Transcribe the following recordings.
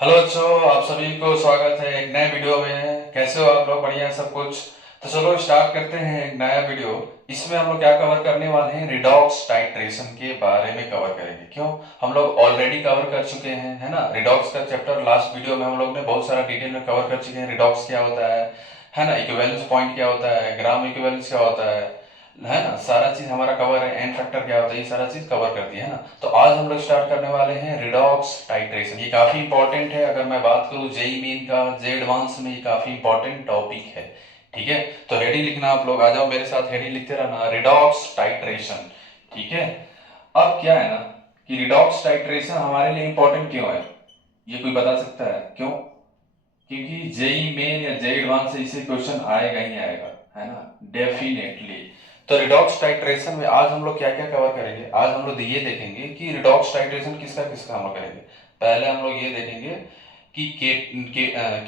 Hello बच्चों, आप सभी को स्वागत है एक नए वीडियो में। कैसे हो आप लोग? बढ़िया है सब कुछ। तो चलो स्टार्ट करते हैं एक नया वीडियो। इसमें हम लोग क्या कवर करने वाले हैं? रिडॉक्स टाइट्रेशन के बारे में कवर करेंगे। क्यों? हम लोग ऑलरेडी कवर कर चुके हैं, है ना। रिडॉक्स का चैप्टर लास्ट वीडियो में हम लोग ने बहुत सारा डिटेल में कवर कर चुके हैं। रिडॉक्स क्या होता है ना। इक्विवेलेंस पॉइंट क्या होता है, ग्राम इक्विवेलेंस क्या होता है ना। सारा चीज हमारा कवर है। एन फैक्टर क्या होता है, ये सारा चीज कवर कर दिया है ना। तो आज हम लोग स्टार्ट करने वाले हैं रिडॉक्स टाइट्रेशन। ये काफी इंपॉर्टेंट है। अगर मैं बात करूं जेई मेन का, जे एडवांस में, ये काफी इंपॉर्टेंट टॉपिक है। ठीक है, तो हेडिंग लिखना आप लोग। आ जाओ मेरे साथ, हेडिंग लिखते रहना, रिडॉक्स टाइट्रेशन। ठीक है। अब क्या है ना कि रिडॉक्स टाइट्रेशन हमारे लिए इंपॉर्टेंट क्यों है, ये कोई बता सकता है क्यों? क्योंकि जेई मेन या जेई एडवांस से इसे क्वेश्चन आएगा ही आएगा, है ना, डेफिनेटली। तो रिडॉक्स टाइट्रेशन में आज हम लोग क्या क्या कवर करेंगे? आज हम लोग ये देखेंगे कि रिडॉक्स टाइट्रेशन किसका किसका हम करेंगे। पहले हम लोग ये देखेंगे कि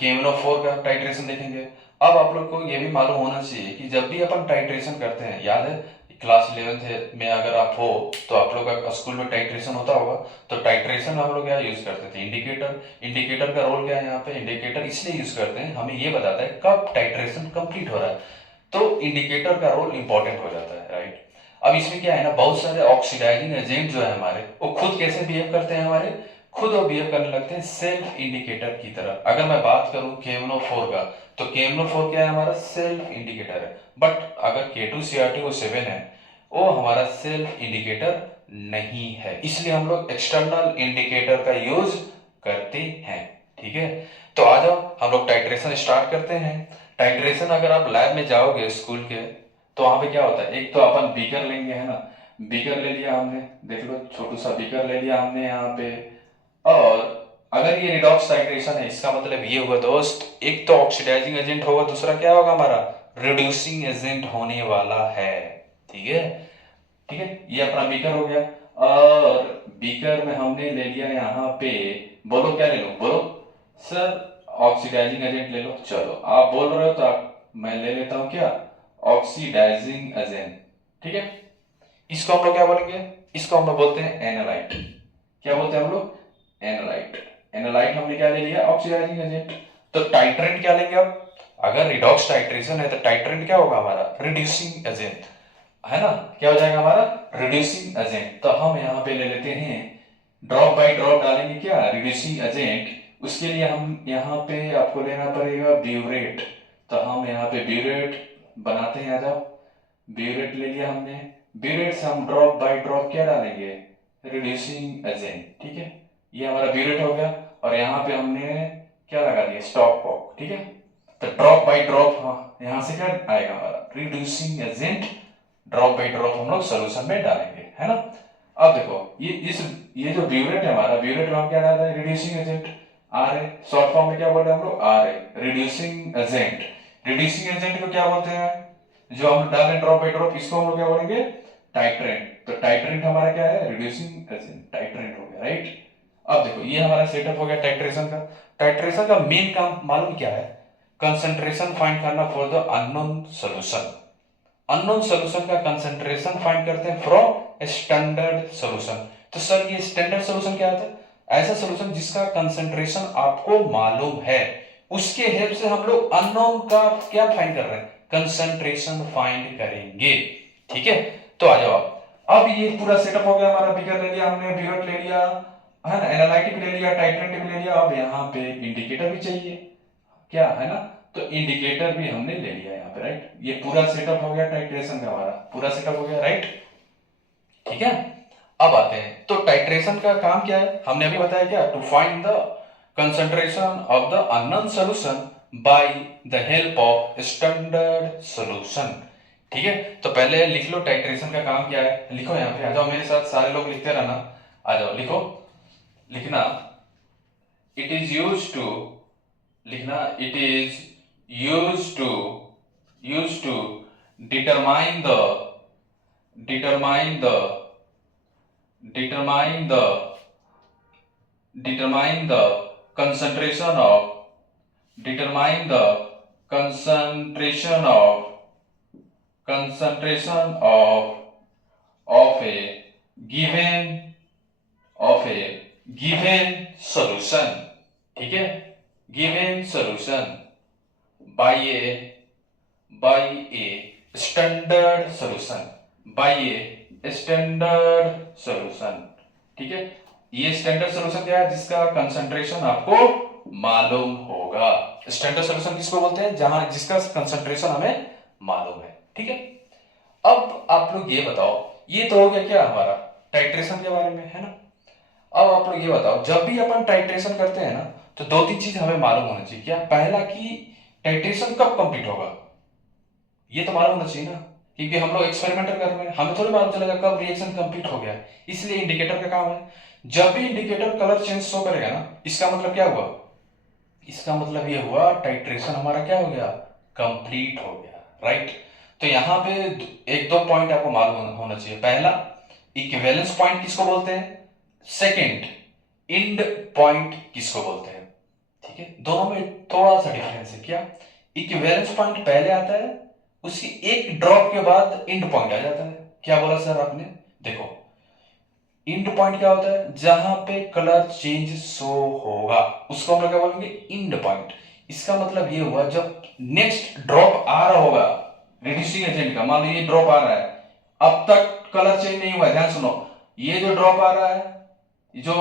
केमनोफोर का टाइट्रेशन देखेंगे। अब आप लोग को ये भी मालूम होना चाहिए कि जब भी अपन टाइट्रेशन करते हैं, याद है क्लास 11th में अगर आप हो तो आप लोग का स्कूल में टाइट्रेशन होता होगा। तो टाइट्रेशन हम लोग क्या यूज करते थे? इंडिकेटर। इंडिकेटर का रोल क्या है यहाँ पे? इंडिकेटर इसलिए यूज करते हैं, हमें ये बताता है कब टाइट्रेशन कंप्लीट हो रहा है। तो इंडिकेटर का रोल इंपॉर्टेंट हो जाता है, राइट। अब इसमें क्या है ना, बहुत सारे ऑक्सीडाइजिंग एजेंट जो है हमारे, वो खुद कैसे बिहेव करते हैं हमारे? खुद वो बिहेव करने लगते हैं सेल्फ इंडिकेटर की तरह। अगर मैं बात करूं केमनोफोर का, तो केमनोफोर क्या है? हमारा सेल्फ इंडिकेटर है। बट अगर K2CRTO7 है, वो हमारा सेल्फ इंडिकेटर नहीं है। इसलिए हम लोग एक्सटर्नल इंडिकेटर का यूज करते हैं। ठीक है, तो आ जाओ हम लोग टाइट्रेशन स्टार्ट करते हैं। टाइट्रेशन अगर आप लैब में जाओगे स्कूल के, तो वहां पे क्या होता है? एक तो अपन बीकर लेंगे, है ना। बीकर ले लिया हमने, देख लो छोटू सा बीकर ले लिया हमने यहाँ पे। और अगर ये रिडॉक्स टाइट्रेशन है, इसका मतलब ये होगा दोस्त, एक तो ऑक्सीडाइजिंग एजेंट होगा, दूसरा क्या होगा हमारा? रिड्यूसिंग एजेंट होने वाला है। ठीक है। ठीक है, ये अपना बीकर हो गया। और बीकर में हमने ले लिया यहाँ पे, बोलो क्या ले लो, बोलो सर। ऑक्सीडाइजिंग एजेंट ले लो। चलो आप बोल रहे हो तो आप, मैं ले लेता हूँ क्या? Oxidising agent. ठीक है, इसको हम लोग क्या बोलेंगे? इसको हम लोग बोलते हैं एनालाइट। क्या बोलते हैं हम लोग? एनालाइट। एनालाइट हमने क्या ले लिया? Oxidising agent. तो टाइट्रेंट क्या लेंगे अब? अगर रिडॉक्स टाइट्रेशन है तो टाइट्रेंट क्या होगा हमारा? रिड्यूसिंग एजेंट, है ना। क्या हो जाएगा हमारा? Reducing agent. तो हम यहाँ पे ले लेते हैं, ड्रॉप बाय ड्रॉप डालेंगे क्या? Reducing agent. उसके लिए हम यहाँ पे आपको लेना पड़ेगा ब्यूरेट। तो हम यहाँ पे ब्यूरेट बनाते हैं। आ जाओ, ब्यूरेट ले लिया हमने। ब्यूरेट से हम ड्रॉप बाय ड्रॉप क्या डालेंगे? Reducing agent. ठीक है, ये हमारा ब्यूरेट हो गया। और यहाँ पे हमने क्या लगा दिया? Stop walk. ठीक है, तो ड्रॉप बाय ड्रॉप, हाँ, यहाँ से क्या आएगा हमारा? Reducing agent. Drop by drop हम लोग सोल्यूशन में डालेंगे, है ना। अब देखो ये जो ब्यूरेट है हमारा, ब्यूरेट में हम क्या डाल रहे हैं? Reducing agent. R A, short form में क्या बोल रहे हैं हम लोग? R A, reducing agent. Reducing agent को क्या बोलते हैं? जो हम डाल रहे हैं ड्रॉप बाय ड्रॉप, इसको हम लोग क्या बोलेंगे? टाइट्रेंट। तो टाइट्रेंट हमारा क्या है? रिड्यूसिंग एजेंट, टाइट्रेंट हो गया, राइट। अब देखो ये हमारा सेटअप हो गया टाइट्रेशन का। टाइट्रेशन का मेन काम मालूम क्या है? कंसंट्रेशन फाइंड करना for the unknown solution. Unknown solution का कंसंट्रेशन फाइंड करते हैं फ्रॉम स्टैंडर्ड सॉल्यूशन। तो सर ये स्टैंडर्ड सॉल्यूशन क्या होता है? ऐसा सॉल्यूशन जिसका कंसंट्रेशन आपको मालूम है, उसके हेल्प से हम लोग अननोन का क्या फाइंड कर रहे हैं? कंसंट्रेशन फाइंड करेंगे। ठीक है, तो आ जाओ अब ये पूरा सेटअप हो गया हमारा। बिगर ले लिया हमने, ब्यूरेट ले लिया, है ना, एनालाइटिक ले लिया, टाइट्रेंट भी ले लिया। अब यहाँ पे इंडिकेटर भी चाहिए, क्या है ना। तो इंडिकेटर भी हमने ले लिया यहाँ पे, राइट। ये पूरा सेटअप हो गया टाइट्रेशन का, हमारा पूरा सेटअप हो गया, राइट। ठीक है, अब आते हैं तो टाइट्रेशन का काम क्या है? हमने अभी बताया क्या? To find the concentration of the unknown solution by the help of standard solution. ठीक है, तो पहले लिख लो टाइट्रेशन का काम क्या है। लिखो यहाँ पे, आ जाओ मेरे साथ, सारे लोग लिखते रहना। आ जाओ लिखो, लिखना। इट इज यूज टू, लिखना, it is used to used to determine the determine the determine the determine the concentration of determine the concentration of a given of a given solution, ठीक है, given solution by a standard solution, by a standard solution. ठीक है, ये standard solution क्या है? जिसका concentration आपको मालूम होगा। स्टैंडर्ड सॉल्यूशन किसको बोलते हैं? जहां जिसका कंसंट्रेशन हमें मालूम है। ठीक है, अब आप लोग ये बताओ, ये तो हो गया क्या हमारा टाइट्रेशन के बारे में, है ना। अब आप लोग ये बताओ, जब भी अपन टाइट्रेशन करते हैं ना, तो दो तीन चीज हमें मालूम होना चाहिए। क्या? पहला कि टाइट्रेशन कब कंप्लीट होगा, ये तो मालूम होना चाहिए ना, क्योंकि हम लोग एक्सपेरिमेंटल कर रहे हैं, हमें थोड़ी मालूम चलेगा कब रिएक्शन कंप्लीट हो गया। इसलिए इंडिकेटर का काम है। जब भी इंडिकेटर कलर चेंज शो करेगा ना, इसका मतलब क्या हुआ? इसका मतलब ये हुआ टाइट्रेशन हमारा क्या हो गया? कंप्लीट हो गया, राइट। तो यहाँ पे एक दो पॉइंट आपको मालूम होना चाहिए। पहला, इक्विवेलेंस पॉइंट किसको बोलते हैं? सेकंड, इंड पॉइंट किसको बोलते हैं? ठीक है, दोनों में थोड़ा सा डिफरेंस है। क्या? इक्विवेलेंस पॉइंट पहले आता है, उसकी एक ड्रॉप के बाद इंड पॉइंट आ जाता है। क्या बोला सर आपने? देखो, इंड पॉइंट क्या होता है? जहां पे कलर चेंज शो होगा उसको हम लोग क्या बोलेंगे? End point. इसका मतलब ये हुआ, जब नेक्स्ट ड्रॉप आ रहा होगा रिड्यूसिंग एजेंट का, मान लो ये ड्रॉप आ रहा है, अब तक कलर चेंज नहीं हुआ, ध्यान सुनो, ये जो ड्रॉप आ रहा है, जो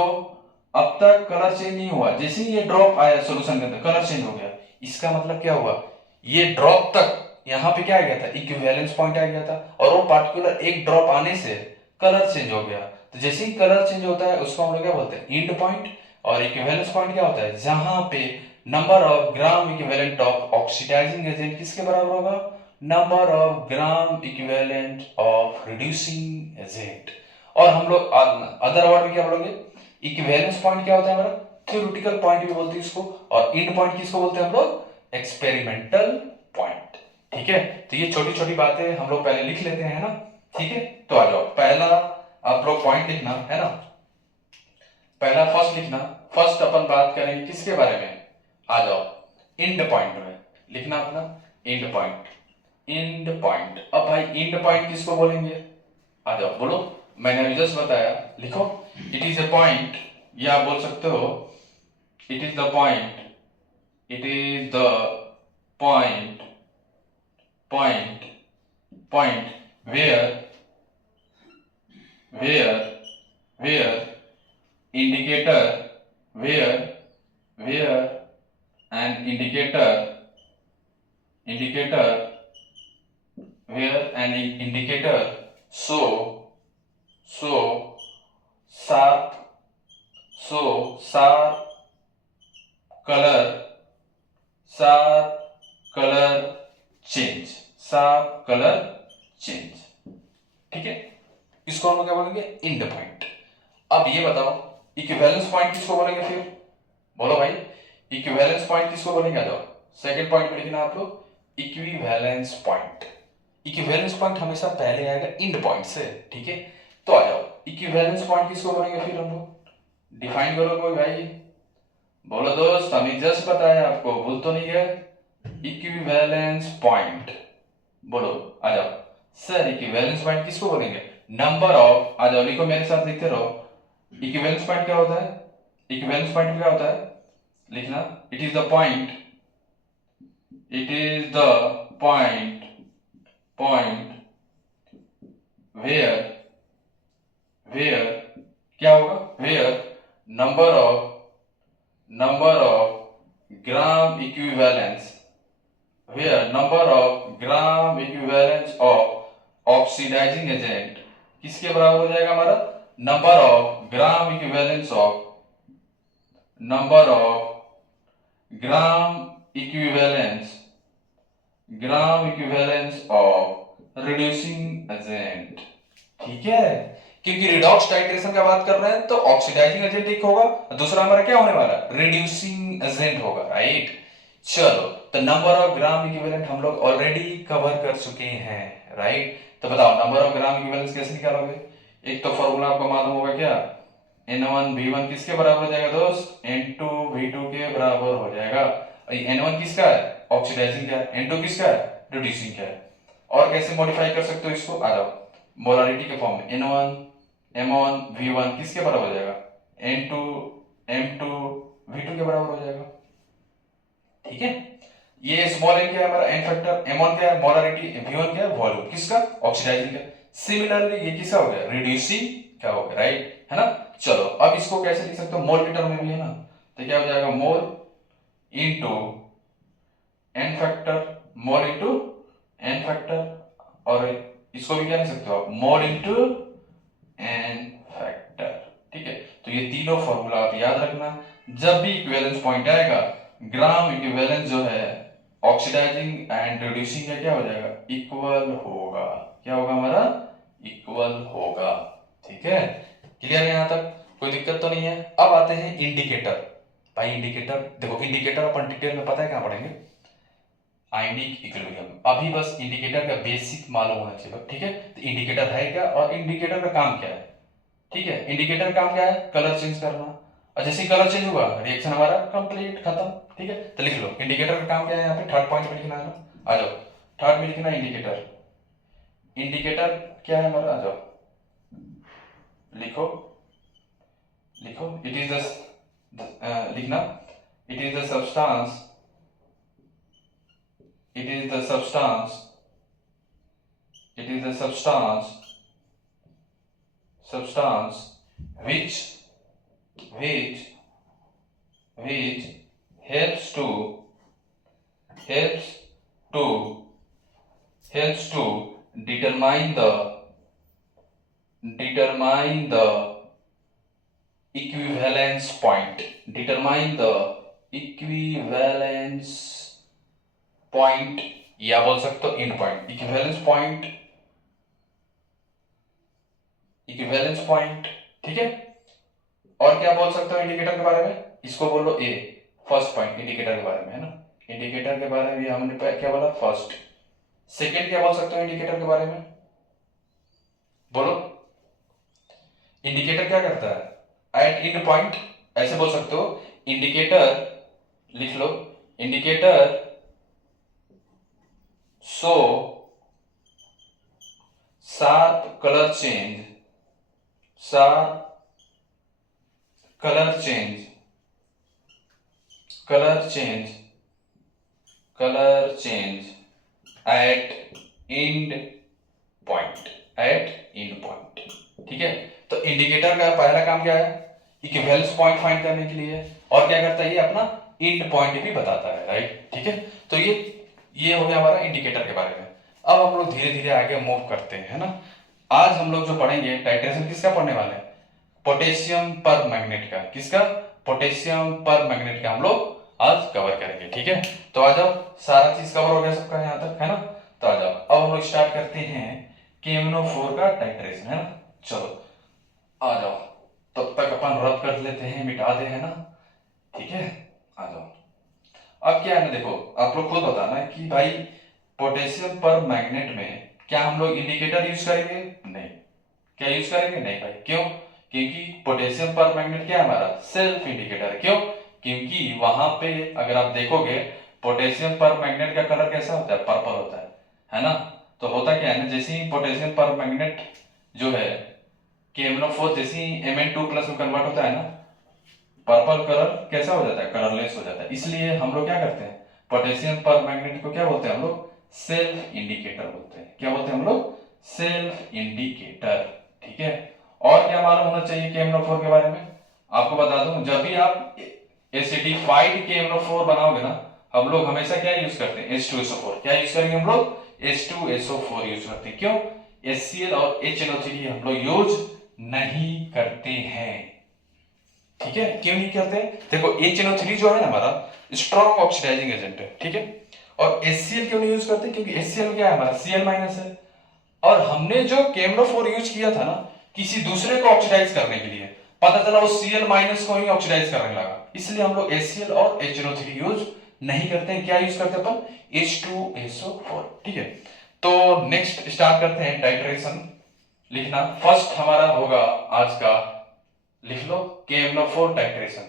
अब तक कलर चेंज नहीं हुआ, जैसे ही ये ड्रॉप आया सोल्यूशन के अंदर कलर चेंज हो गया। इसका मतलब क्या हुआ? ये ड्रॉप तक यहां पे क्या आ गया था? इक्विवेलेंस पॉइंट आ गया था, और वो पार्टिकुलर एक ड्रॉप आने से कलर चेंज हो गया। तो जैसे ही कलर चेंज होता है उसको हम लोग क्या बोलते हैं? End point. और इक्विवेलेंस पॉइंट क्या होता है? जहां पे number of gram equivalent of oxidising agent किसके बराबर होगा? Number of gram equivalent of reducing agent. और हम लोग अदर वर्ड में क्या बोलोगे? इक्विवेलेंस पॉइंट क्या होता है हमारा? थ्योरेटिकल पॉइंट भी बोलते हैं इसको। और इंड पॉइंट किसको बोलते हैं हम लोग? Experimental point. ठीक है, तो ये छोटी छोटी बातें हम लोग पहले लिख लेते हैं ना। ठीक है, तो आ जाओ, पहला आप लोग पॉइंट लिखना है ना, पहला फर्स्ट लिखना। फर्स्ट अपन बात करेंगे किसके बारे में? आ जाओ, इंड पॉइंट में लिखना अपना, इंड पॉइंट। इंड पॉइंट, अब भाई इंड पॉइंट किसको बोलेंगे? आ जाओ बोलो, मैंने अभी जस्ट बताया, लिखो। इट इज अ पॉइंट, या आप बोल सकते हो it is the point, it is the point, point, point where where indicator where an indicator where an indicator show sharp color sharp color change। ठीक है, इसको हम लोग क्या बोलेंगे? End point. अब ये बताओ, इक्विवेलेंस पॉइंट किसको बोलेंगे फिर? बोलो भाई, इक्विवेलेंस पॉइंट किसको बोलेंगे? आ जाओ, सेकंड पॉइंट में लिखना आप लोग, इक्विवेलेंस पॉइंट। इक्विवेलेंस पॉइंट हमेशा पहले आएगा इंड पॉइंट से। ठीक है, तो आ जाओ, इक्विवेलेंस पॉइंट किसको बोलेंगे फिर हम लोग? डिफाइन करो कोई भाई, बोलो दोस्त, हमें जस्ट बताया आपको, भूल तो नहीं गए? इक्विवेलेंस पॉइंट बोलो, आ जाओ सर। इक्विवेलेंस पॉइंट किसको बोलेंगे? नंबर ऑफ, आ जाओ लिखो मेरे साथ, लिखते रहो। इक्विवेलेंस पॉइंट क्या होता है? इक्विवेलेंस पॉइंट क्या होता है? लिखना, it is the point, it is the point where क्या होगा? Where number of gram equivalence, where number of gram equivalence of oxidising agent किसके बराबर हो जाएगा हमारा? Number of gram equivalence of gram equivalence of reducing agent. ठीक है, क्योंकि रिडॉक्स टाइट्रेशन का बात कर रहे हैं तो ऑक्सीडाइजिंग एजेंट एक होगा, दूसरा हमारा क्या होने वाला? रिड्यूसिंग एजेंट होगा, राइट। चलो, तो नंबर ऑफ ग्राम इक्विवेलेंट हम लोग ऑलरेडी कवर कर चुके हैं, राइट। तो बताओ, नंबर ऑफ ग्राम इक्विवेलेंस कैसे निकालोगे? एक तो फॉर्मूला आपको मालूम होगा, क्या? N1 V1 किसके बराबर हो जाएगा दोस्त? N2 V2 के बराबर हो जाएगा। N1 किसका है? ऑक्सीडाइजिंग का है। N2 किसका है? रिड्यूसिंग का है। और कैसे मॉडिफाई कर सकते हो इसको? आ जाओ, मोलारिटी के फॉर्म में N1 M1 V1 किसके बराबर हो जाएगा? N2 M2 V2 के बराबर हो जाएगा। ठीक है, ये स्मॉल n क्या है हमारा n फैक्टर, m1 क्या है मोलारिटी, v1 क्या है वॉल्यूम किसका ऑक्सीडाइजिंग का। सिमिलरली ये किसका हो गया रिड्यूसिंग क्या हो गया, राइट है ना। चलो अब इसको कैसे लिख सकते हो, मोल के टर्म में भी है ना, तो क्या हो जाएगा मोल इनटू n फैक्टर, मोल इनटू n फैक्टर, और इसको भी क्या लिख सकते हो आप मोल इनटू n फैक्टर। ठीक है, तो ये तीनों फॉर्मूला आप याद रखना, जब भी इक्विवेलेंस पॉइंट आएगा ग्राम इक्विवेलेंस जो है ऑक्सीडाइजिंग एंड रिड्यूसिंग का क्या हो जाएगा इक्वल होगा, क्या होगा हमारा इक्वल होगा। ठीक है, क्लियर है यहाँ तक, कोई दिक्कत तो नहीं है। अब आते हैं इंडिकेटर। भाई इंडिकेटर देखो, इंडिकेटर अपन डिटेल में पता है कहाँ पढ़ेंगे, आयनिक इक्विलिब्रियम। अभी बस इंडिकेटर का बेसिक मालूम होना चाहिए। ठीक है, तो इंडिकेटर है क्या और इंडिकेटर का काम क्या है। ठीक है, इंडिकेटर का काम क्या है कलर चेंज करना, और जैसे कलर चेंज हुआ रिएक्शन हमारा कंप्लीट खत्म। ठीक है, तो लिख लो इंडिकेटर का काम क्या है, यहाँ पे थर्ड पॉइंट में लिखना है ना, आ जाओ थर्ड में लिखना इंडिकेटर। इंडिकेटर क्या है हमारा, आ जाओ लिखो लिखो, इट इज लिखना it is the substance, it is the substance, it is the substance which helps to determine the equivalence point, determine the equivalence point, या बोल सकते हो end point, equivalence point, equivalence point. ठीक है, और क्या बोल सकते हो इंडिकेटर के बारे में, इसको बोलो ए फर्स्ट पॉइंट इंडिकेटर के बारे में है ना, इंडिकेटर के बारे में हमने क्या बोला फर्स्ट। सेकंड क्या बोल सकते हो इंडिकेटर के बारे में, बोलो इंडिकेटर क्या करता है एट इन पॉइंट, ऐसे बोल सकते हो इंडिकेटर, लिख लो indicator show sharp color change, sharp color change, color change, color change at end point, at end point। ठीक है, तो इंडिकेटर का पहला काम क्या है इक्विवेलेंस पॉइंट फाइंड करने के लिए, और क्या करता है ये अपना एंड पॉइंट भी बताता है, राइट। ठीक है, तो ये हो गया हमारा इंडिकेटर के बारे में। अब हम लोग धीरे धीरे आगे मूव करते हैं, है ना। आज हम लोग जो पढ़ेंगे टाइट्रेशन किसका पढ़ने वाले हैं, पोटेशियम पर मैग्नेट का, किसका पोटेशियम पर मैग्नेट का हम लोग आज कवर करेंगे। ठीक है, तो आ जाओ, सारा चीज कवर हो गया सबका यहाँ तक, है ना। तो आ जाओ अब हम लोग स्टार्ट करते हैं KMnO4 का टाइट्रेशन, है ना। चलो आ जाओ, तब तक अपन रब कर लेते हैं, मिटा दे, है ना। ठीक है, आ जाओ। अब क्या है ना, देखो आप लोग खुद बताना कि भाई पोटेशियम पर मैग्नेट में क्या हम लोग इंडिकेटर यूज करेंगे, नहीं। क्या यूज करेंगे, नहीं भाई, क्यों, क्योंकि पोटेशियम पर मैग्नेट क्या है हमारा सेल्फ इंडिकेटर है। क्यों, क्योंकि वहां पे अगर आप देखोगे पोटेशियम पर मैग्नेट का कलर कैसा होता है पर्पल होता है ना। तो होता क्या है ना, जैसे ही पोटेशियम पर मैग्नेट जो है KMnO4 जैसे ही Mn2+ में कन्वर्ट होता है ना, पर्पल कलर कैसा हो जाता है कलरलेस हो जाता है। इसलिए हम लोग क्या करते हैं पोटेशियम पर मैग्नेट को क्या बोलते हैं हम लोग सेल्फ इंडिकेटर बोलते हैं। क्या बोलते हैं हम लोग सेल्फ इंडिकेटर। ठीक है, और क्या मालूम होना चाहिए KMnO4 के बारे में, आपको बता दूं जब भी आप एसिडिफाइड KMnO4 बनाओगे ना, हम लोग हमेशा क्या यूज करते हैं H2SO4। क्या यूज करेंगे हम लोग H2SO4 यूज करते हैं। क्यों, HCl और HNO3 हम लोग यूज नहीं करते हैं। ठीक है, क्यों नहीं करते, देखो HNO3 जो है ना हमारा स्ट्रॉन्ग ऑक्सीडाइजिंग एजेंट है। ठीक है, और HCl क्यों नहीं यूज करते, क्योंकि HCl क्या है हमारा Cl- है, और हमने जो KMnO4 यूज किया था ना किसी दूसरे को ऑक्सीडाइज करने के लिए, पता चला वो Cl- को ही ऑक्सीडाइज करने लगा, इसलिए हम लोग HCl और HNO3 यूज नहीं करते हैं। क्या यूज करते हैं अपन H2SO4। ठीक है, तो नेक्स्ट स्टार्ट करते हैं टाइट्रेशन। लिखना फर्स्ट हमारा होगा आज का, लिख लो KMnO4 टाइट्रेशन,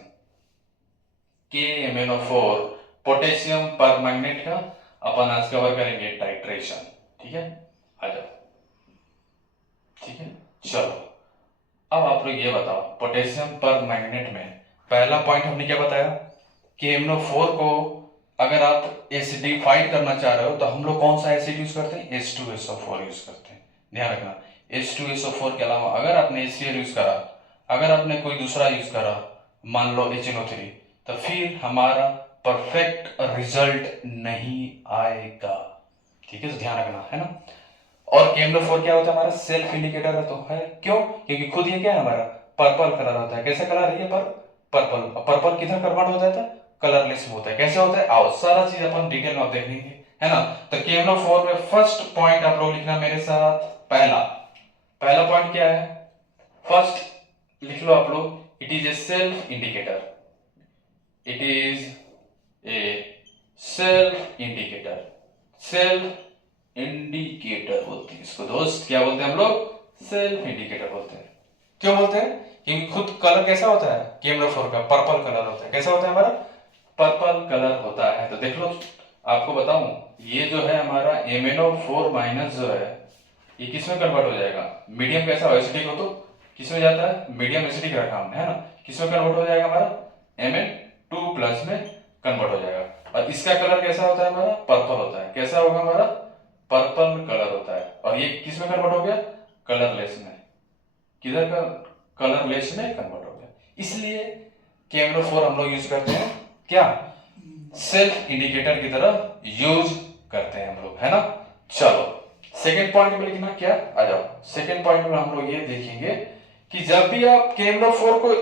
KMnO4 पोटेशियम पर मैग्नेट का अपन आज कवर करेंगे टाइट्रेशन। ठीक है, आ जाओ। ठीक है, चलो अब आप लोग ये बताओ पोटेशियम पर मैग्नेट में पहला पॉइंट हमने क्या बताया कि KMnO4 को अगर आप एसिडिफाइड करना चाह रहे हो तो हम लोग कौन सा एसिड यूज करते हैं, H2SO4 यूज करते हैं। ध्यान रखना, H2SO4 के अलावा अगर आपने HCl यूज करा, अगर आपने कोई दूसरा यूज करा, मान लो HNO3, तो फिर हमारा परफेक्ट रिजल्ट नहीं आएगा। ठीक है, तो ध्यान रखना है ना। और KMnO4 क्या होता है, हमारा सेल्फ इंडिकेटर है, तो है क्यों, क्योंकि खुद ये क्या है, हमारा पर्पल कलर होता है। कैसा कलर है ये, पर पर्पल। पर्पल किधर कन्वर्ट हो जाता है, कलरलेस में होता है। कैसे होता है, आओ सारा चीज अपन डिटेल में देखेंगे, है ना। तो KMnO4 में फर्स्ट पॉइंट आप लोग लिखना मेरे साथ। पहला पॉइंट क्या है, फर्स्ट लिख लो आप लोग, it is a self indicator. It is a self indicator. Self indicator बोलते हैं इसको दोस्त, क्या बोलते हैं हम लोग, सेल्फ इंडिकेटर बोलते हैं। क्यों बोलते हैं, क्योंकि खुद कलर कैसा होता है KMnO4 का, पर्पल कलर होता है। कैसा होता है हमारा, पर्पल कलर होता है। तो देख लो, आपको बताऊं, ये जो है हमारा MnO4 माइनस जो है, ये किस में कन्वर्ट हो जाएगा, मीडियम कैसा हो, एसिडिक हो तो किस में जाता है, मीडियम एसिडिक रखा हमने, है ना, किस में कन्वर्ट हो जाएगा, हमारा Mn2 प्लस में कन्वर्ट हो जाएगा। और इसका कलर कैसा होता है, हमारा पर्पल होता है। कैसा होगा, हमारा पर्पल कलर होता है। और ये किस में कन्वर्ट हो गया, कलरलेस में। किधर का, कलरलेस में कन्वर्ट हो गया। इसलिए KMnO4 हम लोग यूज करते हैं क्या, सेल्फ इंडिकेटर की तरह यूज करते हैं हम लोग, है ना। चलो सेकेंड पॉइंट में लिखना क्या, आ जाओ। सेकेंड पॉइंट में हम लोग ये देखेंगे कि जब भी आप KMnO4 को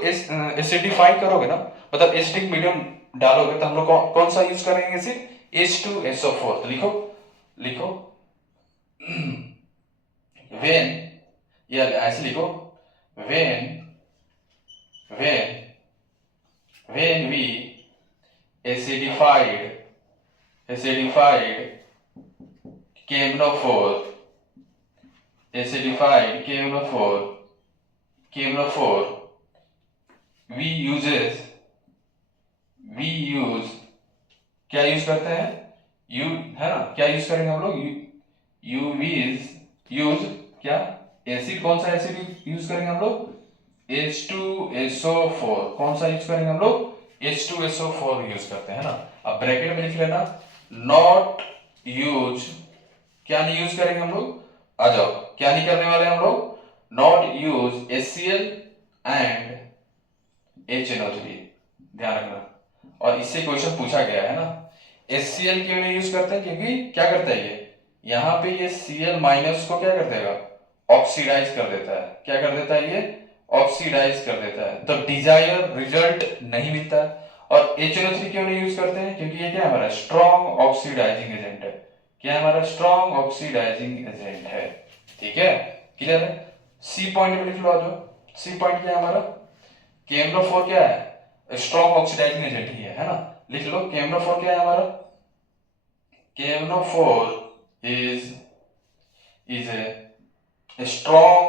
एसिडिफाई करोगे ना, मतलब एसिडिक मीडियम डालोगे, तो हम लोग कौन सा यूज करेंगे, सिर्फ H2SO4। तो लिखो when, या ऐसे लिखो, when we acidified KMnO4, we use क्या यूज करते हैं, यू है ना, क्या यूज करेंगे हम लोग, यूज क्या, एसिड, कौन सा एसिड यूज करेंगे हम लोग, H2SO4। कौन सा यूज करेंगे हम लोग, H2SO4 यूज करते हैं ना। अब ब्रैकेट में लिख लेना, नॉट यूज, क्या नहीं यूज करेंगे हम लोग, आ जाओ, क्या नहीं करने वाले हम लोग, not use HCl and HNO3। ध्यान रखना, और इससे क्वेश्चन पूछा गया है ना। HCl क्यों नहीं यूज करते हैं, क्योंकि क्या करता है ये, यहाँ पे ये Cl माइनस को क्या कर देगा, ऑक्सीडाइज कर देता है। क्या कर देता है ये, ऑक्सीडाइज कर देता है, तो डिजायर रिजल्ट नहीं मिलता है। और HNO3 क्यों नहीं यूज करते हैं, क्योंकि ये क्या है, हमारा स्ट्रॉन्ग ऑक्सीडाइजिंग एजेंट है। क्या है, हमारा स्ट्रॉन्ग ऑक्सीडाइजिंग एजेंट है। ठीक है, क्लियर है। सी पॉइंट में लिख लो, जो सी पॉइंट क्या है हमारा, KMnO4 क्या है, स्ट्रॉन्ग ऑक्सीडाइजिंग एजेंट ही है ना। लिख लो KMnO4 क्या है हमारा, KMnO4 is a strong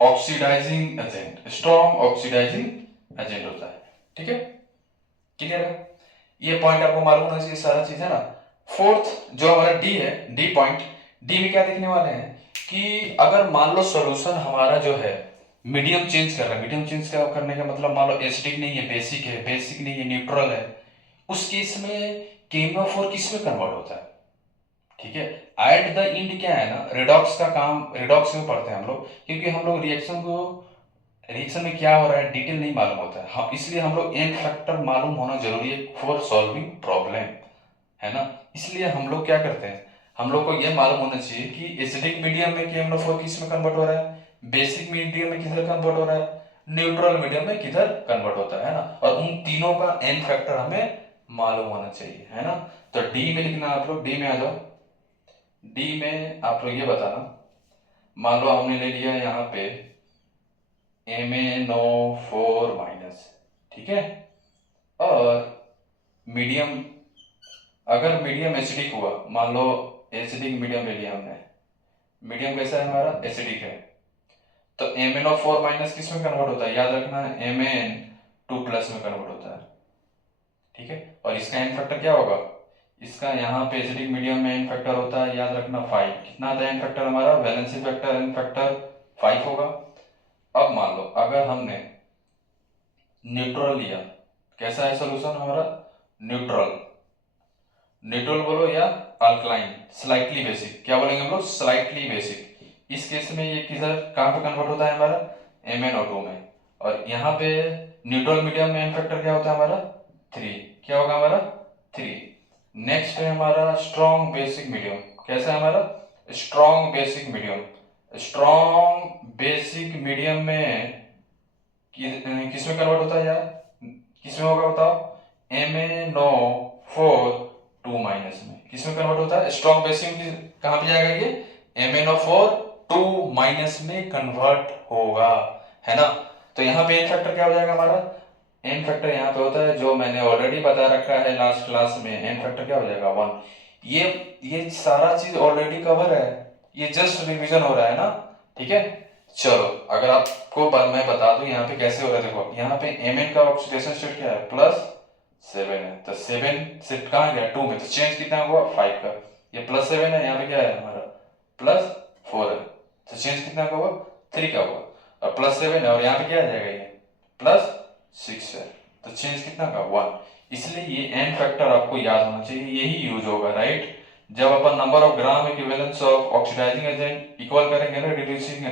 oxidising agent, strong oxidising agent होता है। ठीक है, क्लियर है। ये पॉइंट आपको मालूम होना चाहिए, सारा चीज है ना। फोर्थ जो हमारा डी है, डी पॉइंट, डी में क्या देखने वाले हैं कि अगर मान लो सॉल्यूशन हमारा जो है मीडियम चेंज कर रहा है, मीडियम चेंज करने का मतलब मान लो एसिडिक नहीं है, बेसिक है, बेसिक नहीं है, न्यूट्रल है, उस केस में KMnO4 किस में कन्वर्ट होता है। ठीक है, एट द एंड क्या है ना, रिडॉक्स का काम, रिडॉक्स में पढ़ते हैं हम लोग, क्योंकि हम लोग रिएक्शन में क्या हो रहा है डिटेल नहीं मालूम होता है, हाँ, इसलिए हम लोग एन फैक्टर मालूम होना जरूरी है फॉर सॉल्विंग प्रॉब्लम, है ना। इसलिए हम लोग क्या करते हैं, हम लोग को यह मालूम होना चाहिए कि एसिडिक मीडियम में KMnO4 किस में कन्वर्ट हो रहा है, बेसिक मीडियम में किधर कन्वर्ट हो रहा है, न्यूट्रल मीडियम में किधर कन्वर्ट होता है ना। और उन तीनों का एन फैक्टर हमें मालूम होना चाहिए, है ना। तो डी में लिखना, आप लोग डी में आ जाओ। डी में आप लोग ये बताना, मान लो हमने ले लिया यहाँ पे MnO4 माइनस, ठीक है, और मीडियम, अगर मीडियम एसिडिक हुआ, मान लो एसिडिक मीडियम ले लिया हमने, मीडियम कैसा है हमारा, एसिडिक है, तो MnO4 माइनस किस में कन्वर्ट होता है, याद रखना Mn2 प्लस में कन्वर्ट होता है। ठीक है, और इसका एन फैक्टर क्या होगा, इसका यहाँ पे एसिडिक मीडियम में एन फैक्टर होता है, याद रखना 5। कितना आता है एन फैक्टर हमारा, वैलेंसी फैक्टर एन फैक्टर 5 होगा। अब मान लो अगर हमने न्यूट्रल लिया, कैसा है सोल्यूशन हमारा, न्यूट्रल। न्यूट्रल बोलो या अल्कलाइन, स्लाइटली बेसिक, क्या बोलेंगे हम लोग, स्लाइटली बेसिक। इस केस में ये किधर कहाँ पे कन्वर्ट होता है हमारा, MnO2 में। और यहाँ पे न्यूट्रल मीडियम में एन फैक्टर क्या होता है हमारा, 3, क्या होगा हमारा 3। नेक्स्ट है हमारा स्ट्रॉन्ग बेसिक मीडियम, कैसा है हमारा, strong basic medium. Strong basic medium में किस में कन्वर्ट होता है यार, किस में होगा बताओ, MnO4 2 माइनस में, किस में कन्वर्ट होता है, स्ट्रॉन्ग बेसिक कहाँ पे जाएगा ये, MnO4 2 माइनस में कन्वर्ट होगा, है ना। तो यहाँ पे एन फैक्टर क्या हो जाएगा हमारा, एन फैक्टर यहाँ पे होता है जो मैंने ऑलरेडी बता रखा है लास्ट क्लास में, एन फैक्टर क्या हो जाएगा 1। ये सारा चीज ऑलरेडी कवर है, ये जस्ट रिवीजन हो रहा है ना, ठीक है। चलो अगर आपको मैं बता दूं यहाँ पे कैसे हो रहा है, देखो यहाँ पे Mn का ऑक्सीडेशन स्टेट क्या है, +7 है, तो 7 शिफ्ट कहाँ गया 2 में, तो चेंज कितना हुआ 5 का, ये +7 है, यहाँ पे क्या है हमारा +4 है, तो चेंज कितना का हुआ 3 का हुआ, और +7 है और यहाँ पे क्या आ जाएगा ये +6 है, तो चेंज कितना का 1। इसलिए ये एन फैक्टर आपको याद होना चाहिए, यही यूज होगा राइट, जब अपन number of gram equivalence of oxidising agent equal करेंगे ना रिड्यूसिंग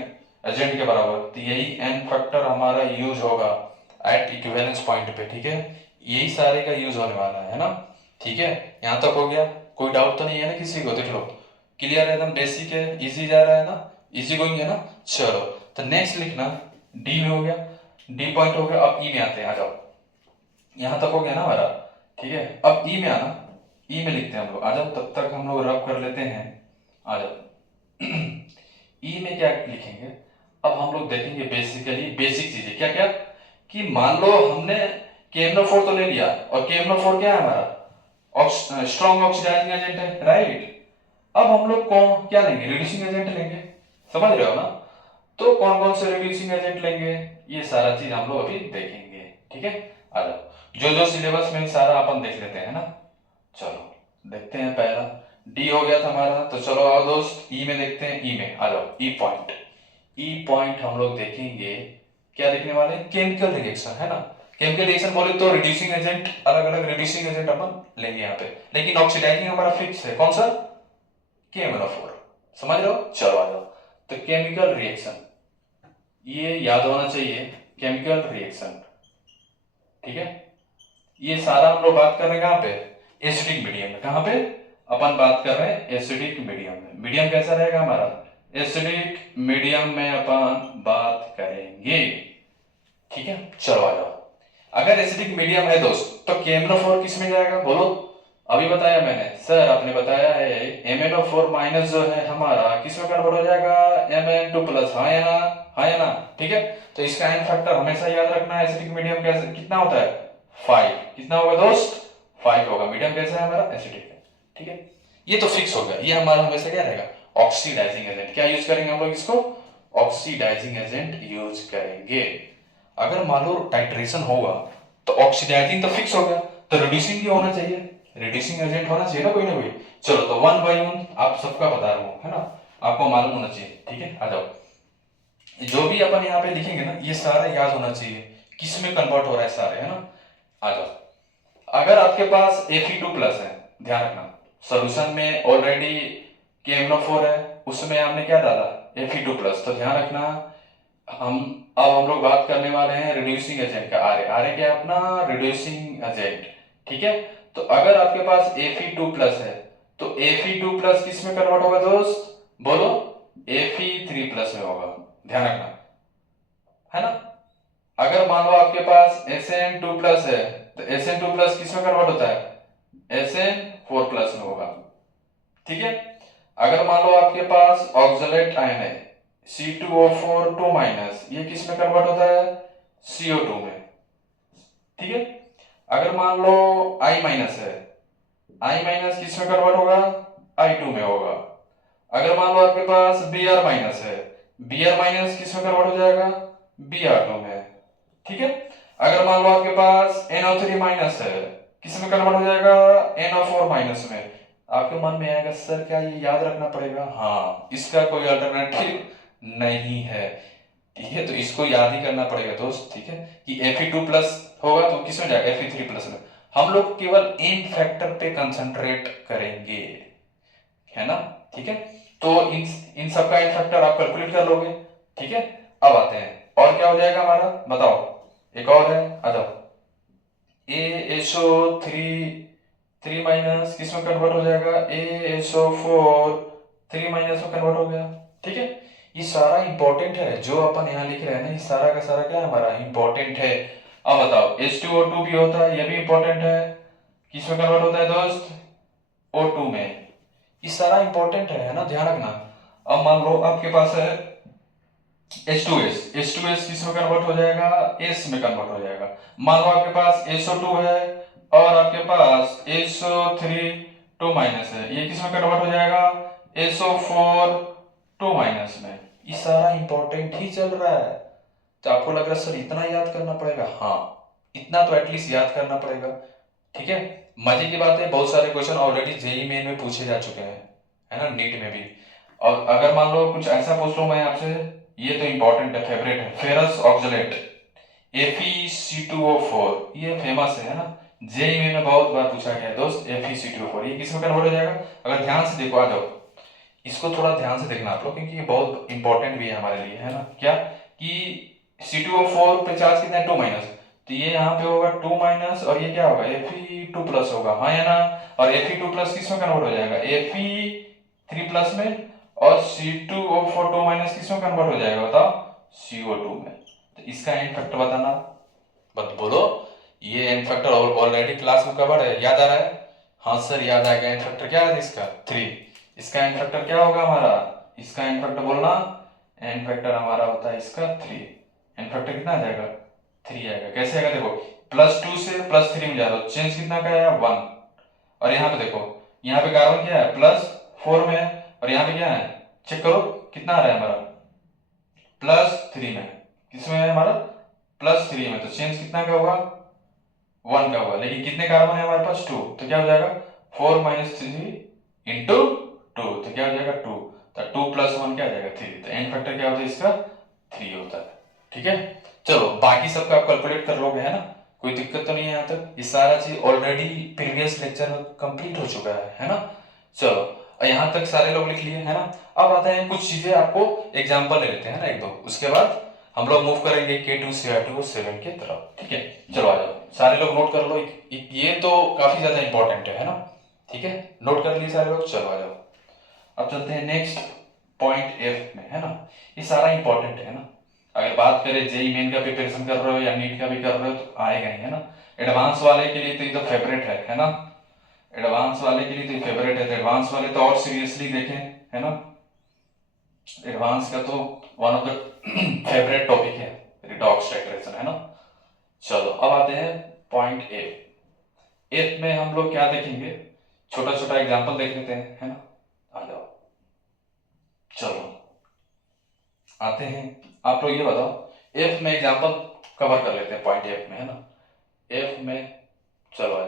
एजेंट के बराबर, तो यही एन फैक्टर हमारा यूज होगा एट इक्विवेलेंस पॉइंट पे, ठीक है। यही सारे का यूज होने वाला है ना, ठीक है। यहाँ तक हो गया, कोई डाउट तो नहीं है ना किसी को, देख लो क्लियर है एकदम, बेसिक है, इजी जा रहा है ना, इजी गोइंग है ना। चलो तो नेक्स्ट लिखना, डी में हो गया, डी पॉइंट हो गया, अब ई में आते हैं, आ जाओ, यहाँ तक हो गया ना हमारा, ठीक है। अब ई में आना, ई में लिखते हैं हम लोग, आ जाओ, तब तक हम लोग रब कर लेते हैं, आ जाओ। ई में क्या लिखेंगे, अब हम लोग देखेंगे बेसिकली बेसिक चीजें क्या क्या, कि मान लो हमने KMnO4 तो ले लिया, और KMnO4 क्या है हमारा, स्ट्रॉन्ग ऑक्सीडाइजिंग एजेंट है राइट। अब हम लोग कौन क्या लेंगे, रिड्यूसिंग एजेंट लेंगे, समझ रहे हो ना। तो कौन कौन से रिड्यूसिंग एजेंट लेंगे, ये सारा चीज हम लोग अभी देखेंगे, ठीक है। आ जाओ, जो जो सिलेबस में सारा अपन देख लेते हैं ना। चलो देखते हैं, पहला डी हो गया था हमारा, तो चलो आओ दोस्त ई में देखते हैं, ई में आ जाओ, ई पॉइंट। ई पॉइंट हम लोग देखेंगे, क्या देखने वाले हैं, केमिकल रिएक्शन, है ना। केमिकल रिएक्शन बोले तो रिड्यूसिंग एजेंट, अलग अलग रिड्यूसिंग एजेंट अपन लेंगे यहाँ पे, लेकिन ऑक्सीडाइजिंग हमारा फिक्स है, कौन सा, KMnO4, समझ रहे हो। चलो आ जाओ, तो केमिकल रिएक्शन ये याद होना चाहिए, केमिकल रिएक्शन, ठीक है। ये सारा हम लोग बात कर रहे हैं कहाँ पे, एसिडिक मीडियम में, कहाँ पे अपन बात कर रहे हैं, एसिडिक मीडियम में। मीडियम कैसा रहेगा हमारा, एसिडिक मीडियम में अपन बात करेंगे, ठीक है। चलो आ जाओ, अगर एसिडिक मीडियम है दोस्त तो KMnO4 किस में जाएगा बोलो, अभी बताया मैंने, सर आपने बताया है MnO4 माइनस जो है हमारा किस में कन्वर्ट हो जाएगा, Mn2+, हाँ या ना, हाँ या ना, ठीक है। तो इसका एन फैक्टर हमेशा याद रखना है, एसिडिक मीडियम कैसे कितना होता है 5, कितना होगा दोस्त 5 होगा, मीडियम कैसा है हमारा एसिडिक है, ठीक है। ये तो फिक्स हो गया, ये हमारा हमेशा क्या रहेगा, ऑक्सीडाइजिंग एजेंट, क्या यूज करेंगे हम लोग इसको, ऑक्सीडाइजिंग एजेंट यूज करेंगे। अगर मान लो टाइट्रेशन होगा तो ऑक्सीडाइजिंग तो फिक्स हो गया, तो रिड्यूसिंग भी होना चाहिए, रिड्यूसिंग एजेंट होना चाहिए ना कोई ना कोई। चलो तो 1 by 1 आप सबका बता रहा हूँ, है ना, आपको मालूम होना चाहिए, ठीक है। आ जाओ, जो भी अपन यहाँ पे लिखेंगे ना ये सारा याद होना चाहिए, किस में कन्वर्ट हो रहा है सारे, है ना। आ जाओ, अगर आपके पास Fe2+ है, ध्यान रखना सोल्यूशन में ऑलरेडी KMnO4 है, उसमें हमने क्या डाला Fe2+, तो ध्यान रखना हम लोग बात करने वाले हैं रिड्यूसिंग एजेंट का, आर क्या है अपना रिड्यूसिंग एजेंट, ठीक है। तो अगर आपके पास Fe2+ है तो Fe2+ किस में कन्वर्ट होगा दोस्त बोलो, Fe3+ में होगा, ध्यान रखना, है ना। अगर मान लो आपके पास SN2+ है तो SN2+ किस में कन्वर्ट होता है, SN4+ में होगा, ठीक है। अगर मान लो आपके पास ऑक्सलेट आयन है C2O4 2-, ये किस में कन्वर्ट होता है CO2 में, ठीक है। अगर मान लो I- है, I- किस में कन्वर्ट होगा I2 में होगा। अगर मान लो आपके पास Br- है, Br- किस में कन्वर्ट हो जाएगा Br2 में, ठीक है। अगर मान लो आपके पास NO3- है, किस में कन्वर्ट हो जाएगा NO4- में। आपके मन में आएगा सर क्या ये याद रखना पड़ेगा, हाँ इसका कोई अल्टरनेटिव नहीं है, ठीक है, तो इसको याद ही करना पड़ेगा दोस्त, ठीक है, कि Fe2+ होगा तो किस में जाएगा, Fe3+ में। हम लोग केवल इन फैक्टर पे कंसंट्रेट करेंगे, है ना, ठीक है। तो इन सब का इन फैक्टर आप कैलकुलेट कर लोगे, ठीक है। अब आते हैं और क्या हो जाएगा हमारा, बताओ, एक और है, आ जाओ। ASO3 माइनस किस में कन्वर्ट हो जाएगा, ASO4 3 माइनस में कन्वर्ट हो गया, ठीक है। ये सारा इंपॉर्टेंट है जो अपन यहाँ लिख रहे हैं ना, ये सारा का सारा क्या है हमारा, इंपॉर्टेंट है। अब बताओ H2O2 भी होता है, ये भी इंपॉर्टेंट है, किस में कन्वर्ट होता है दोस्त, O2 में। ये सारा इंपॉर्टेंट है ना, ध्यान रखना। अब मान लो आपके पास है H2S किस में कन्वर्ट हो जाएगा, S में कन्वर्ट हो जाएगा। मान लो आपके पास SO2 है और आपके पास SO3 2 माइनस है, ये किस में कन्वर्ट हो जाएगा, SO4 2 माइनस में। ये सारा इंपॉर्टेंट ही चल रहा है। तो आपको लग रहा है सर इतना याद करना पड़ेगा, हाँ, इतना तो एटलीस्ट याद करना पड़ेगा, ठीक है। मजे की बात है, बहुत सारे क्वेश्चन ऑलरेडी जेईई मेन में पूछे जा चुके हैं, है ना, नीट में भी। और अगर मान लो कुछ ऐसा पूछ लो मैं आपसे, ये तो इंपॉर्टेंट है, फेवरेट है, फेरस ऑक्सलेट FeC2O4, ये फेमस है ना, जेईई मेन में बहुत बार पूछा गया है दोस्त, FeC2O4 ये किस में कन्वर्ट हो जाएगा। अगर ध्यान से देखो, आ जाओ, इसको थोड़ा ध्यान से देखना आप लोग, क्योंकि ये बहुत इंपॉर्टेंट भी है हमारे लिए, है ना। क्या कि C2O4 पे चार्ज कितना है, 2 माइनस, तो ये यहाँ पे होगा 2 माइनस और ये क्या होगा, Fe2+ होगा, हाँ है ना। और Fe2+ किस में कन्वर्ट हो जाएगा, Fe3+ में। और C2O4 2 माइनस किस में कन्वर्ट हो जाएगा बताओ, CO2 में। तो इसका एन फैक्टर बताना, बत बोलो। ये एन फैक्टर ऑलरेडी क्लास में कवर है, याद आ रहा है, हाँ सर याद आएगा। एन फैक्टर क्या है इसका, 3। इसका एन फैक्टर क्या होगा हमारा, इसका एन फैक्टर बोलना, एन फैक्टर हमारा होता है इसका 3। एन फैक्टर कितना आ जाएगा, 3 आएगा। कैसे आएगा देखो, +2 से +3 में जा रहा हो, चेंज कितना का है, 1। और यहाँ पे देखो, यहाँ पे कार्बन क्या है, +4 में है, और यहाँ पे क्या है, चेक करो कितना आ रहा है हमारा, +3 में। किसमें है हमारा, +3 में, तो चेंज कितना का होगा, 1 का होगा। लेकिन कितने कार्बन है हमारे पास, 2, तो क्या हो जाएगा, 4 - 3 इंटू 2, तो क्या हो जाएगा 2, तो 2 + 1 क्या हो जाएगा, 3। तो एन फैक्टर क्या होता है इसका, 3 होता है, ठीक है। चलो बाकी सबका आप कैलकुलेट कर लोगे, है ना, कोई दिक्कत तो नहीं है यहाँ तक। ये सारा चीज ऑलरेडी प्रीवियस लेक्चर में कंप्लीट हो चुका है ना। चलो यहाँ तक सारे लोग लिख लिए, है ना। अब आते हैं कुछ चीजें, आपको एग्जाम्पल ले लेते हैं ना एक दो, उसके बाद हम लोग मूव करेंगे K2 से R2 7 की तरफ, ठीक है। चलो आ जाओ, सारे लोग नोट कर लो, ये तो काफी ज्यादा इंपॉर्टेंट है ना, ठीक है, नोट कर लिए सारे लोग। चलो आ जाओ, अब चलते हैं नेक्स्ट पॉइंट F में, है ना। ये सारा इंपॉर्टेंट है ना। अगर बात करें जेईई मेन का प्रिपरेशन कर रहे हो या नीट का भी कर रहे हो तो आएगा ही, है ना। एडवांस वाले के लिए तो ये तो फेवरेट है ना, एडवांस वाले के लिए तो फेवरेट है। तो एडवांस वाले तो और सीरियसली देखें, है ना, एडवांस का तो one of the favourite topic है रिडॉक्स टाइट्रेशन, है ना। चलो अब आते हैं पॉइंट F में हम लोग क्या देखेंगे, छोटा छोटा एग्जांपल देख लेते हैं, है ना। आ जाओ, चलो आते हैं। आप लोग ये बताओ, F में एग्जांपल कवर कर लेते हैं पॉइंट F में, है ना। F में चलो आ जाओ,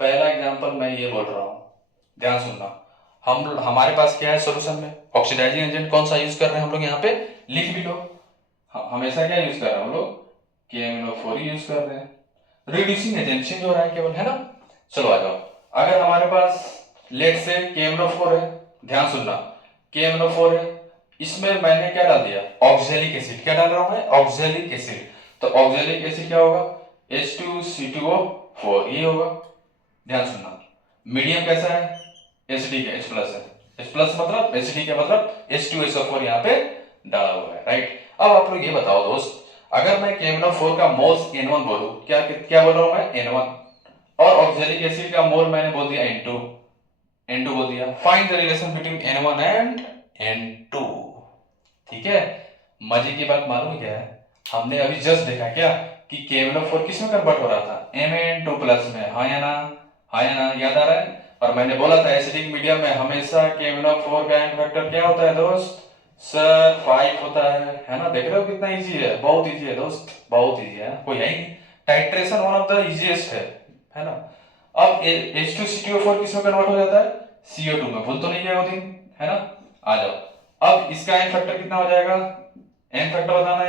पहला एग्जांपल मैं ये बोल रहा हूं, ध्यान सुनना। हमारे पास क्या है सोल्यूशन में, ऑक्सीडाइजिंग एजेंट कौन सा यूज कर रहे हैं हम लोग, यहाँ पे लिख भी लो। हमेशा क्या यूज कर रहे हैं हम लोग, KMnO4 यूज कर रहे हैं। रिड्यूसिंग एजेंट चेंज हो रहा है केवल, है ना। चलो आ जाओ, अगर हमारे पास लेट से KMnO4 है, ध्यान सुनना, KMnO4 है, इसमें मैंने क्या डाल दिया, ऑक्सैलिक एसिड। क्या डाल रहा हूं मैं, ऑक्सैलिक एसिड। तो ऑक्सैलिक एसिड क्या होगा, H2C2O4 ये होगा। ध्यान सुनना, मीडियम कैसा है, एसिडिक है, H+ है। H+ मतलब एसिडिक है, मतलब H2SO4 यहाँ पे डाला हुआ है, राइट। अब आप लोग ये बताओ दोस्त, अगर मैं KMnO4 का मोल्स N1 बोलूं, क्या क्या बोल रहा हूं मैं, N1, और ऑक्सैलिक एसिड का मोल मैंने बोल दिया N2 बोल दिया। Find the relation between N1 and N2, ठीक है। मजे की बात मालूम क्या है, हमने अभी जस्ट देखा क्या कि KMnO4 किस में कन्वर्ट हो रहा था, Mn2+ में, हाँ या ना, हाँ या ना, याद आ रहा है। और मैंने बोला था एसिडिक मीडियम में हमेशा KMnO4 का एन फैक्टर क्या होता है दोस्त, सर 5 होता है ना। देख रहे हो कितना इजी है, बहुत इजी है दोस्त, बहुत इजी है, कोई है ही नहीं। Titration one of the easiest है ना। अब H2CTO4 किस में कन्वर्ट हो जाता है, CO2 में, भूल तो नहीं गए वो दिन, है ना। आ जाओ, अब इसका एन फैक्टर कितना हो जाएगा, एन फैक्टर बताना है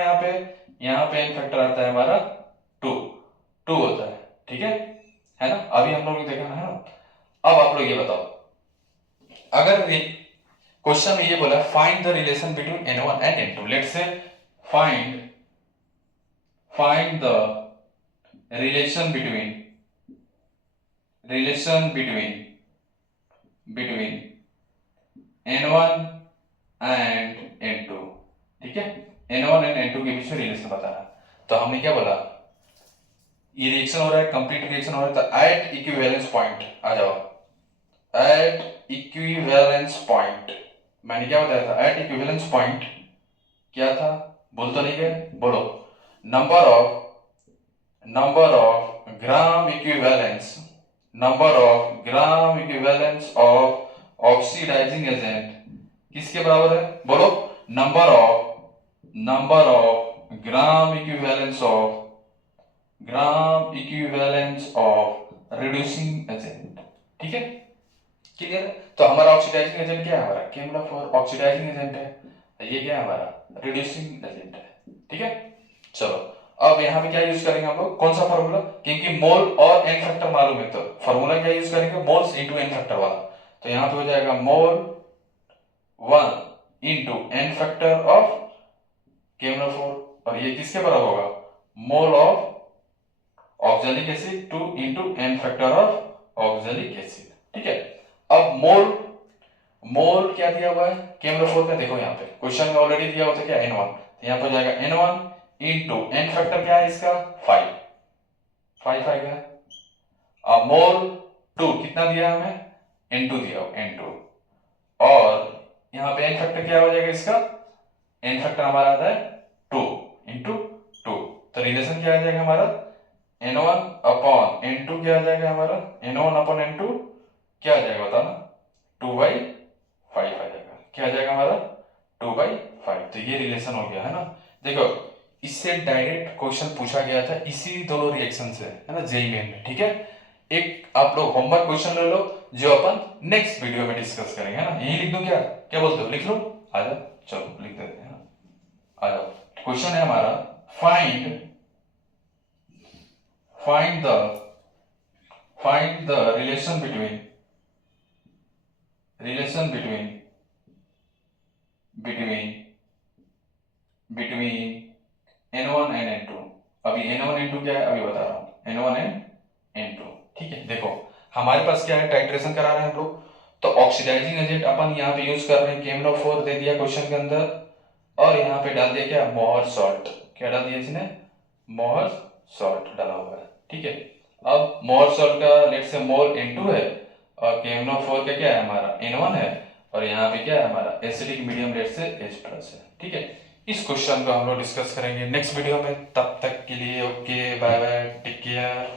यहाँ पे एन फैक्टर आता है हमारा 2 होता है, ठीक है ना। अभी हम लोग ने देखा है ना। अब आप लोग ये बताओ, अगर क्वेश्चन में ये बोला find the relation between n1 and n2, let's say find the relation between n1 and n2, ठीक है। n1 एंड n2 के बीच में रिलेशन बताना। तो हमने क्या बोला, ये रिएक्शन हो रहा है, कंप्लीट रिएक्शन हो रहा है, तो एट इक्विवेलेंस पॉइंट आ जाओ। एट इक्विवेलेंस पॉइंट मैंने क्या बताया था, एट इक्विवेलेंस पॉइंट क्या था, बोल तो नहीं गए, बोलो। Number of gram equivalence of oxidising agent किसके बराबर है, बोलो। Number of gram equivalence of reducing agent, ठीक है, क्लियर है। तो हमारा ऑक्सीडाइजिंग एजेंट क्या है, हमारा KMlO4 ऑक्सीडाइजिंग एजेंट है, ये क्या है हमारा रिड्यूसिंग एजेंट है, ठीक है। चलो अब यहाँ पे क्या यूज करेंगे हम लोग, कौन सा फॉर्मूला, क्योंकि मोल और एन फैक्टर मालूम है, तो फॉर्मूला क्या यूज करेंगे, मोल्स इनटू एन फैक्टर वाला। तो यहाँ पे हो जाएगा mole 1 into n factor of KMlO4, और ये किसके बराबर होगा, mole of oxalic acid 2 into n factor of oxalic acid, ठीक है। अब मोल क्या दिया हुआ है KMlO4 का, देखो यहाँ पे क्वेश्चन में ऑलरेडी दिया हुआ था क्या, N1, तो यहाँ पे हो जाएगा N1 इनटू एन फैक्टर क्या है इसका 5 है। अब मोल 2 कितना दिया है हमें, N2 दिया हो, N2, और यहाँ पे एन फैक्टर क्या हो जाएगा इसका, एन फैक्टर हमारा आता है 2 इंटू 2, तो रिलेशन क्या आ जाएगा हमारा, N1 अपॉन N2 क्या आ जाएगा हमारा, N1 अपॉन N2 क्या आ जाएगा बताना, 2/5 आ जाएगा, क्या आ जाएगा हमारा 2/5। तो ये रिलेशन हो गया है ना। देखो इससे डायरेक्ट क्वेश्चन पूछा गया था इसी दोनों रिएक्शन से, है ना, जेईई मेन में, ठीक है। एक आप लोग होमवर्क क्वेश्चन ले लो जो अपन नेक्स्ट वीडियो में डिस्कस करेंगे, है ना। यही लिख दूं क्या बोलते हो, लिख लो, आ जाओ, चलो लिख देते हैं, आ जाओ। क्वेश्चन है हमारा find the relation between N1 and N2। अभी N1 N2 क्या है अभी बता रहा हूं, N1 एंड N2, ठीक है। देखो हमारे पास क्या है, टाइट्रेशन करा रहे हैं हम लोग, तो ऑक्सीडाइजिंग एजेंट अपन यहाँ पे यूज कर रहे हैं KMlO4 दे दिया क्वेश्चन के अंदर, और यहाँ पे डाल दिया क्या, मोहर सॉल्ट, क्या डाल दिया इसने, मोहर सॉल्ट डाला हुआ है, ठीक है। अब मोहर सॉल्ट का लेट से मोल N2 है, और KMlO4 का क्या है हमारा N1 है, और यहाँ पे क्या है हमारा एसिडिक मीडियम लेट से H+ है, ठीक है। इस क्वेश्चन को हम लोग डिस्कस करेंगे नेक्स्ट वीडियो में, तब तक के लिए okay, bye bye, take care.